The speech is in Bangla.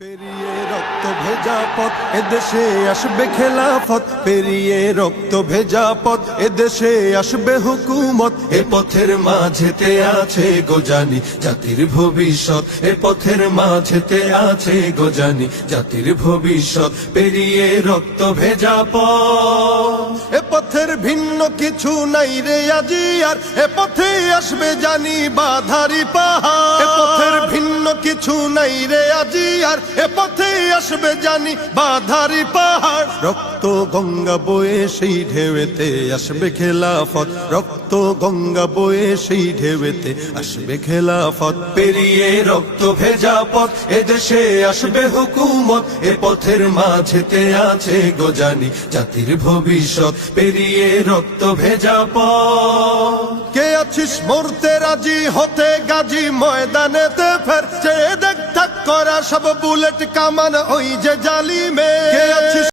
পেরিয়ে রক্ত ভেজা পথ এদেশে আসবে খেলাফত, পেরিয়ে রক্ত ভেজা পথ এদেশে আসবে হুকুমত। এ পথের মাঝেতে আছে গোজানি জাতির ভবিষ্যৎ, এ পথের মাঝেতে আছে গোজানি জাতির ভবিষ্যৎ। পেরিয়ে রক্ত ভেজা পথ, এ পথের ভিন্ন কিছু নাই রে আজি আর, এ পথে আসবে জানি বাধারি পাহাড়। এ পথের ভিন্ন কিছু নাই রে আজি আর, এ পথে আসবে জানি বাধারি পাহাড়। রক্ত গঙ্গা বয়ে সেই ঢেউতে আসবে খেলাফত, রক্ত গঙ্গা বয়ে সেই ঢেউতে আসবে খেলাফত। পেরিয়ে রক্ত ভেজা পথ এদেশে আসবে হুকুমত, এ পথের মাঝেতে আছে গোজানি জাতির ভবিষ্যৎ। পেরিয়ে রক্ত ভেজা পথ, কে আছিস মরতে রাজি হতে গাজী ময়দানেতে ফের চেয়ে দেখ থাক করা সব বুলেট কামান ওই যে জালিমে